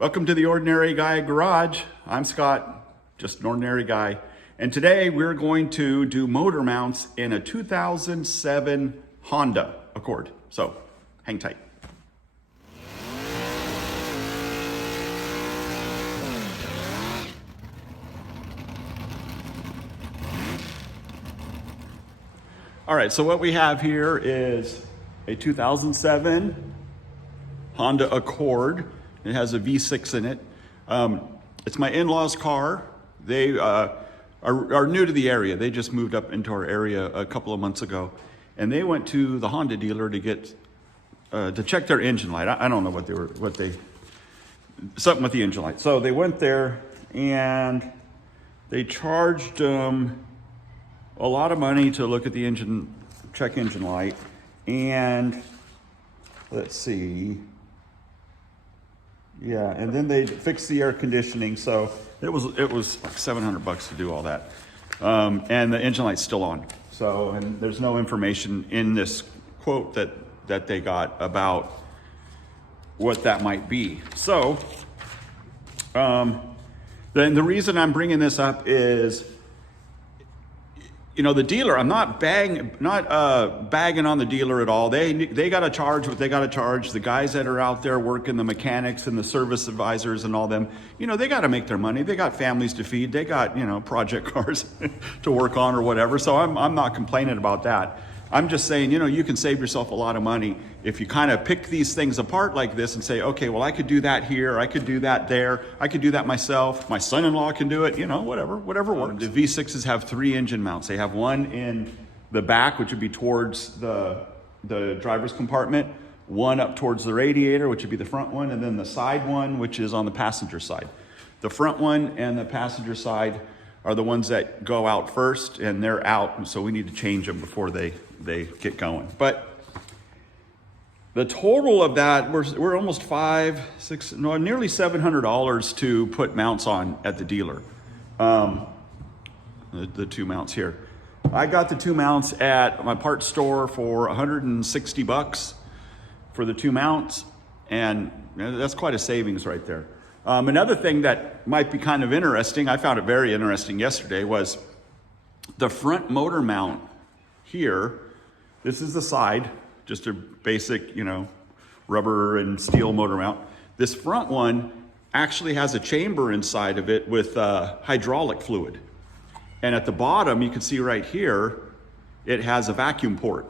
Welcome to the Ordinary Guy Garage. I'm Scott, just an ordinary guy. And today we're going to do motor mounts in a 2007 Honda Accord. So hang tight. All right, so what we have here is a 2007 Honda Accord. It has a V6 in it. It's my in-laws' car. They are new to the area. They just moved up into our area a couple of months ago, and they went to the Honda dealer to get to check their engine light. I don't know something with the engine light. So they went there and they charged a lot of money to look at the engine, check engine light, and let's see. Yeah, and then they fixed the air conditioning, so it was like $700 to do all that, and the engine light's still on. So, and there's no information in this quote that they got about what that might be. So, then the reason I'm bringing this up is, you know, the dealer, I'm not bagging on the dealer at all. They got to charge what they got to charge. The guys that are out there working, the mechanics and the service advisors and all them, you know, they got to make their money. They got families to feed. They got, you know, project cars to work on or whatever. So I'm not complaining about that. I'm just saying, you know, you can save yourself a lot of money if you kind of pick these things apart like this and say, okay, well, I could do that here, I could do that there, I could do that myself, my son-in-law can do it, you know, whatever works. The V6s have 3 engine mounts. They have one in the back, which would be towards the driver's compartment, one up towards the radiator, which would be the front one, and then the side one, which is on the passenger side. The front one and the passenger side are the ones that go out first, and they're out, so we need to change them before they get going. But the total of that, we're almost nearly $700 to put mounts on at the dealer. The 2 mounts here. I got the 2 mounts at my parts store for $160 for the 2 mounts, and that's quite a savings right there. Another thing that might be kind of interesting, I found it very interesting yesterday, was the front motor mount here. This is the side, just a basic, you know, rubber and steel motor mount. This front one actually has a chamber inside of it with hydraulic fluid. And at the bottom, you can see right here, it has a vacuum port.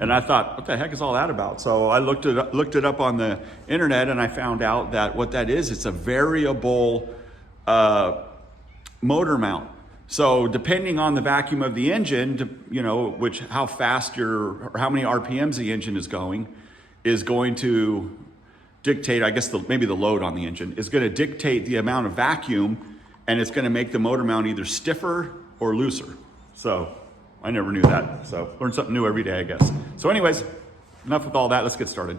And I thought, what the heck is all that about? So I looked it up on the internet, and I found out that what that is, it's a variable motor mount. So depending on the vacuum of the engine, you know, how fast or how many RPMs the engine is going to dictate, I guess maybe the load on the engine is going to dictate the amount of vacuum, and it's going to make the motor mount either stiffer or looser. So I never knew that. So learn something new every day, I guess. So anyways, enough with all that. Let's get started.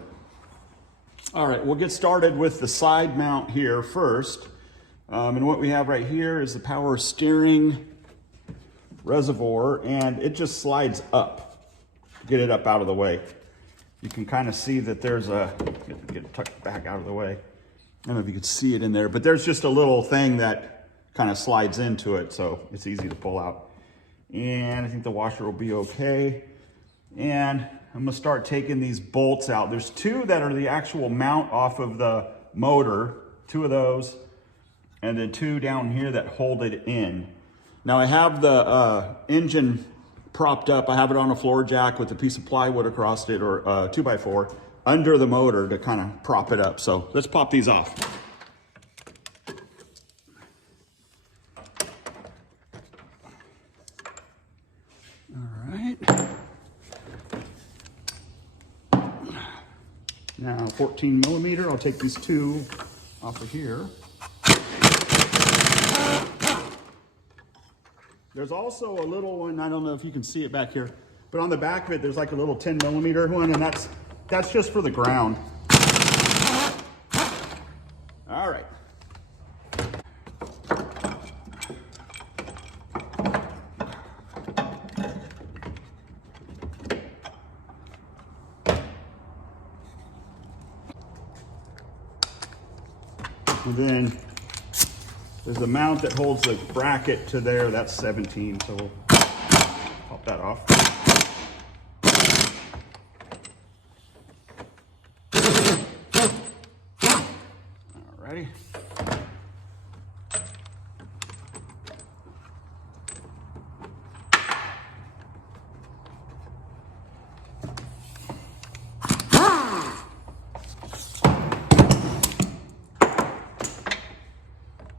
All right, we'll get started with the side mount here first. And what we have right here is the power steering reservoir, and it just slides up. Get it up out of the way. You can kind of see that there's get it tucked back out of the way. I don't know if you can see it in there, but there's just a little thing that kind of slides into it, so it's easy to pull out. And I think the washer will be okay. And I'm gonna start taking these bolts out. There's 2 that are the actual mount off of the motor, 2 of those, and then 2 down here that hold it in. Now I have the engine propped up. I have it on a floor jack with a piece of plywood across it, or 2x4, under the motor to kind of prop it up. So let's pop these off. Now 14 millimeter, I'll take these 2 off of here. There's also a little one, I don't know if you can see it back here, but on the back of it, there's like a little 10 millimeter one, and that's just for the ground. All right. And then there's a mount that holds the bracket to there. That's 17, so we'll pop that off. Alrighty.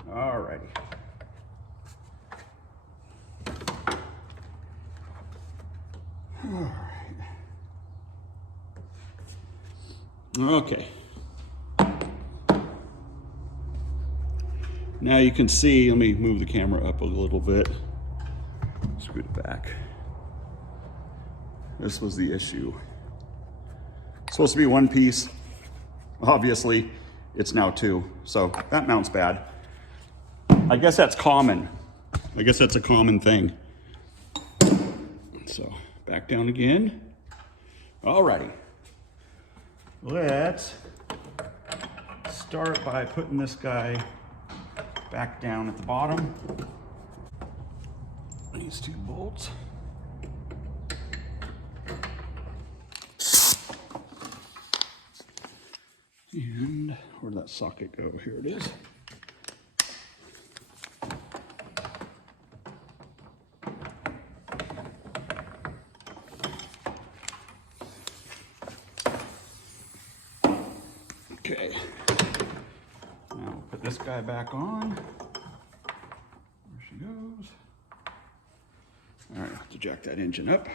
Alrighty. All right. Okay. Now you can see, let me move the camera up a little bit. Scoot it back. This was the issue. It's supposed to be one piece. Obviously, it's now two. So that mount's bad. I guess that's common. I guess that's a common thing. So back down again. Alrighty. Let's start by putting this guy back down at the bottom. These two bolts. And where'd that socket go? Here it is. Okay, now we'll put this guy back on. There she goes. All right, I'll have to jack that engine up.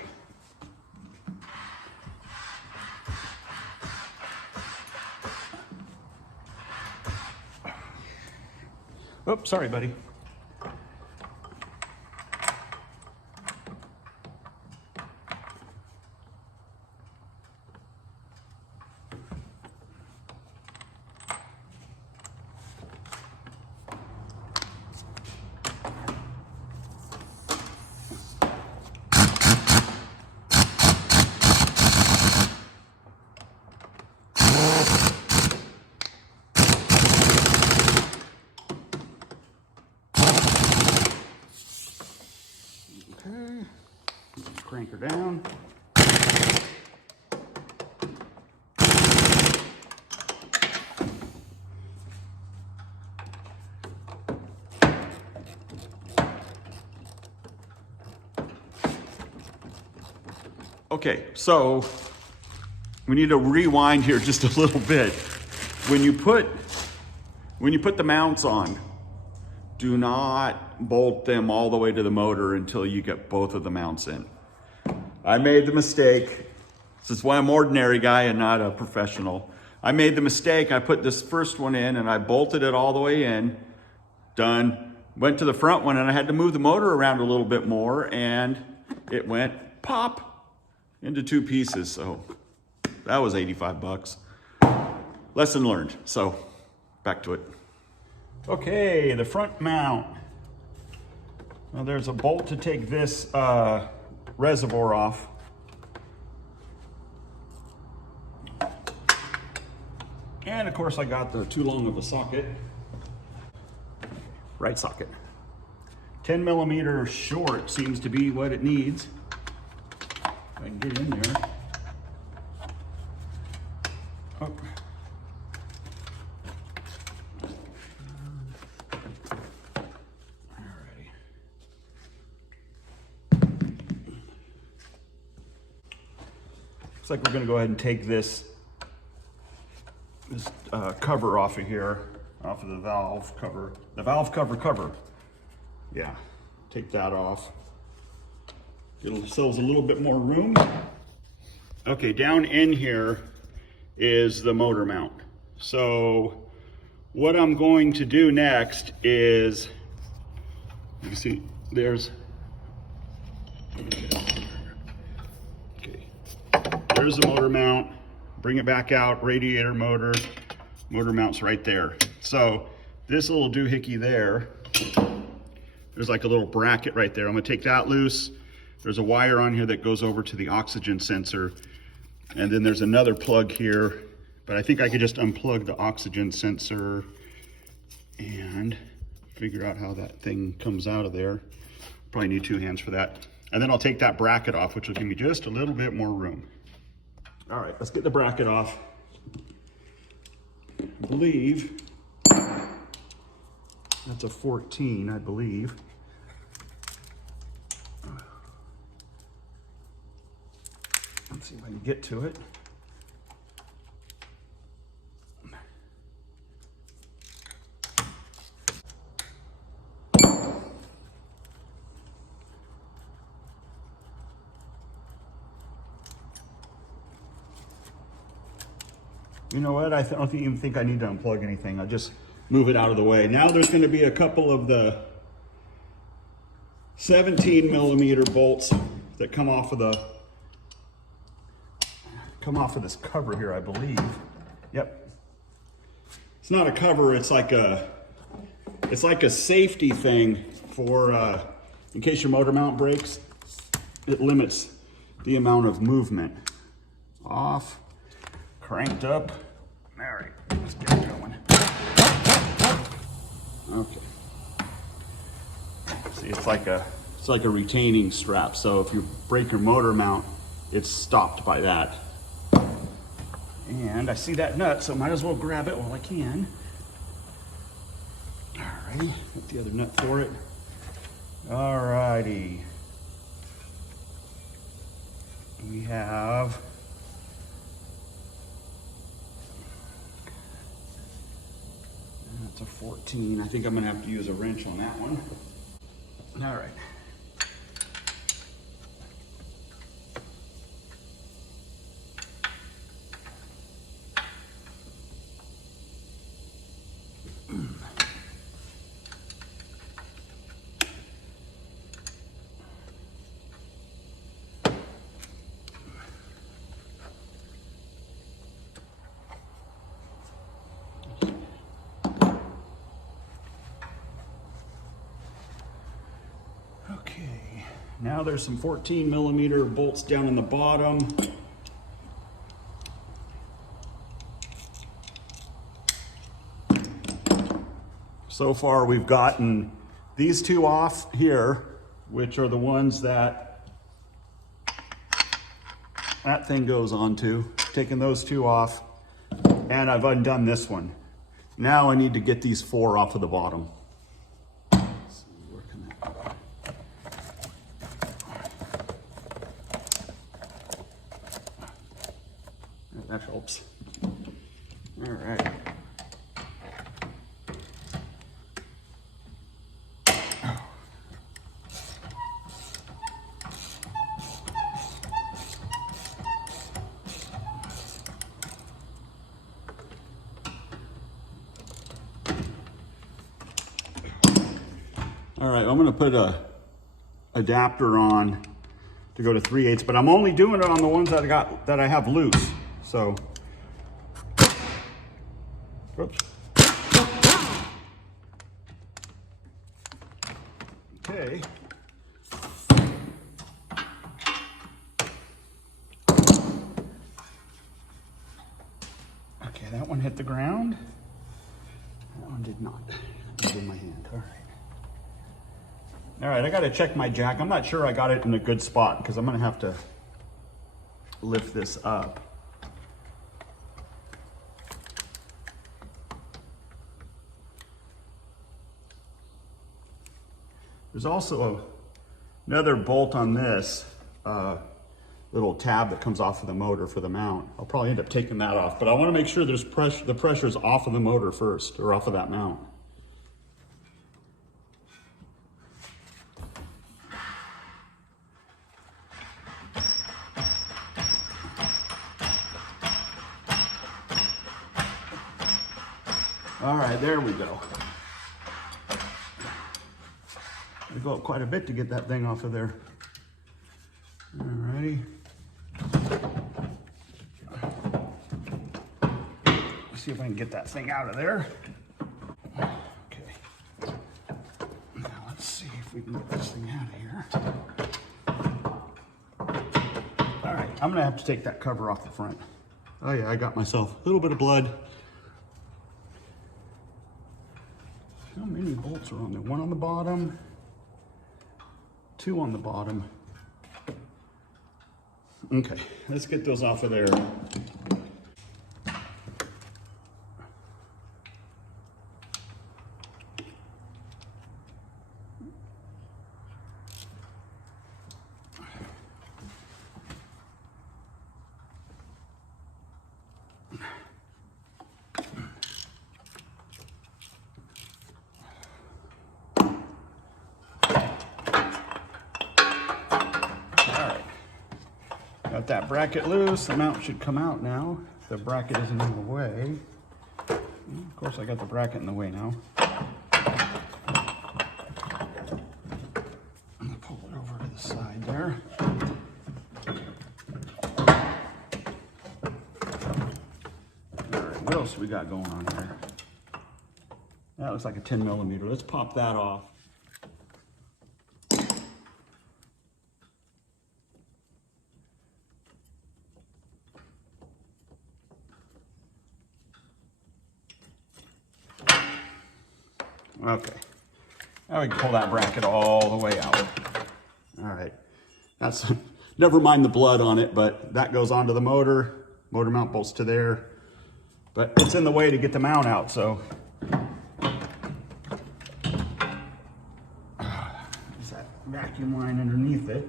Oops, sorry, buddy. Okay, let's crank her down. Okay, so we need to rewind here just a little bit. When you put the mounts on, do not bolt them all the way to the motor until you get both of the mounts in. I made the mistake. This is why I'm an ordinary guy and not a professional. I made the mistake. I put this first one in and I bolted it all the way in. Done. Went to the front one and I had to move the motor around a little bit more and it went pop into two pieces. So that was 85 bucks. Lesson learned. So back to it. Okay, the front mount. Now there's a bolt to take this reservoir off. And of course I got the too long of a socket. Right socket. 10 millimeter short seems to be what it needs. If I can get in there. Oh. Looks like we're going to go ahead and take this cover off of here, off of the valve cover. The valve cover. Yeah, take that off. Give ourselves a little bit more room. Okay, down in here is the motor mount. So what I'm going to do next is, you can see there's, there's the motor mount. Bring it back out, radiator motor mount's right there. So this little doohickey there, there's like a little bracket right there. I'm gonna take that loose. There's a wire on here that goes over to the oxygen sensor. And then there's another plug here, but I think I could just unplug the oxygen sensor and figure out how that thing comes out of there. Probably need 2 hands for that. And then I'll take that bracket off, which will give me just a little bit more room. All right, let's get the bracket off. I believe that's a 14, I believe. Let's see if I can get to it. You know what? I don't even think I need to unplug anything. I'll just move it out of the way. Now there's going to be a couple of the 17 millimeter bolts that come off of this cover here, I believe. Yep. It's not a cover. It's like a safety thing for in case your motor mount breaks. It limits the amount of movement. Off. Cranked up. All right, let's get it going. Okay. See, it's like a retaining strap. So if you break your motor mount, it's stopped by that. And I see that nut, so might as well grab it while I can. All righty, get the other nut for it. All righty. We have that's a 14. I think I'm gonna have to use a wrench on that one. All right. Okay, now there's some 14 millimeter bolts down in the bottom. So far we've gotten these 2 off here, which are the ones that thing goes onto. Taking those 2 off, and I've undone this one. Now I need to get these 4 off of the bottom. That helps. All right. All right, I'm gonna put a adapter on to go to 3/8, but I'm only doing it on the ones that I have loose. So, oops. Okay. Okay, that one hit the ground. That one did not. It was in my hand. All right. All right, I got to check my jack. I'm not sure I got it in a good spot because I'm going to have to lift this up. There's also another bolt on this little tab that comes off of the motor for the mount. I'll probably end up taking that off, but I want to make sure there's the pressure's off of the motor first, or off of that mount. All right, there we go. I go up quite a bit to get that thing off of there. All righty. Let's see if I can get that thing out of there. Okay. Now let's see if we can get this thing out of here. All right, I'm gonna have to take that cover off the front. Oh yeah, I got myself a little bit of blood. How many bolts are on there? One on the bottom, two on the bottom. Okay, let's get those off of there. Got that bracket loose. The mount should come out now. The bracket isn't in the way. Of course, I got the bracket in the way now. I'm gonna pull it over to the side there. All right, what else we got going on here? That looks like a 10 millimeter. Let's pop that off. Okay, now we can pull that bracket all the way out. All right, that's, never mind the blood on it, but that goes onto the motor. Motor mount bolts to there, but it's in the way to get the mount out, so. There's that vacuum line underneath it.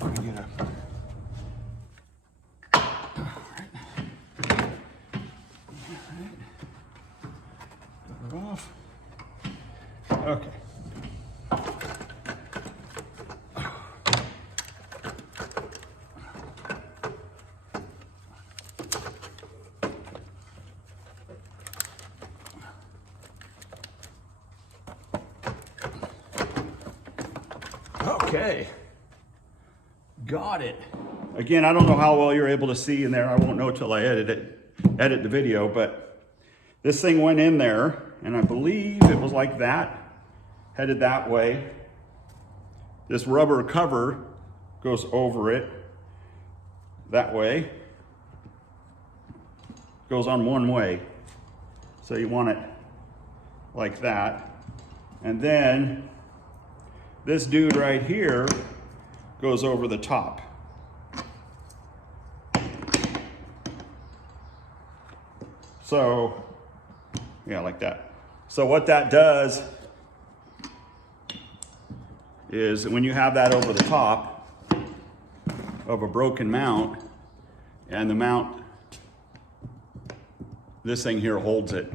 Let me get a, Cut it off. Okay. Okay. Got it. Again, I don't know how well you're able to see in there. I won't know till I edit the video, but this thing went in there, and I believe it was like that. Headed that way. This rubber cover goes over it that way. Goes on one way. So you want it like that. And then this dude right here goes over the top. So, yeah, like that. So what that does is when you have that over the top of a broken mount, and the mount, this thing here holds it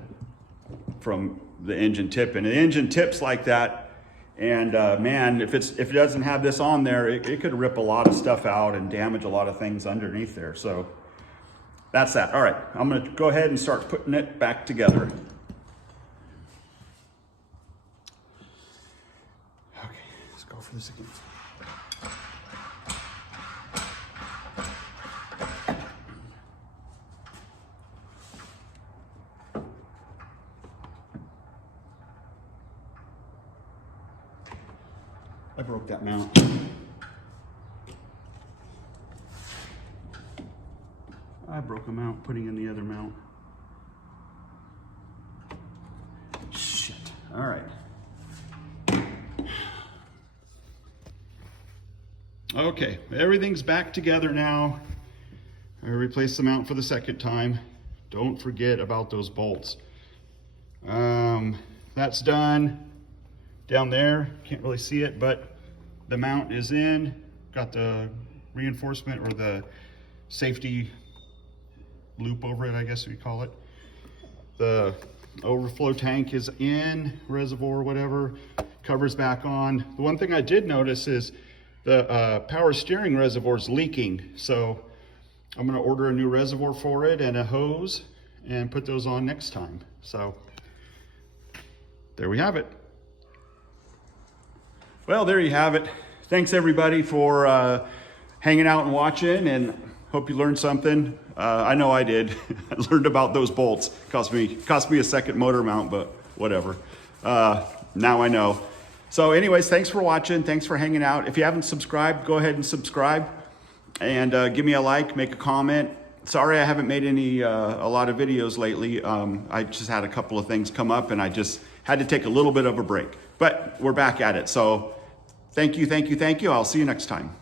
from the engine tip, and the engine tips like that, and man, if it doesn't have this on there, it could rip a lot of stuff out and damage a lot of things underneath there. So that's that. All right, I'm gonna go ahead and start putting it back together. Go for this again. I broke that mount. I broke a mount putting in the other mount. Shit. All right. Okay, everything's back together now. I replaced the mount for the second time. Don't forget about those bolts. That's done. Down there, can't really see it, but the mount is in. Got the reinforcement or the safety loop over it, I guess we call it. The overflow tank is in, reservoir, whatever, cover's back on. The one thing I did notice is the power steering reservoir is leaking, so I'm going to order a new reservoir for it and a hose and put those on next time. So there we have it. Well, there you have it. Thanks everybody for hanging out and watching, and hope you learned something. I know I did. I learned about those bolts. Cost me a second motor mount, but whatever. Now I know. So anyways, thanks for watching. Thanks for hanging out. If you haven't subscribed, go ahead and subscribe, and give me a like, make a comment, sorry I haven't made a lot of videos lately. I just had a couple of things come up and I just had to take a little bit of a break. But we're back at it. So thank you. I'll see you next time.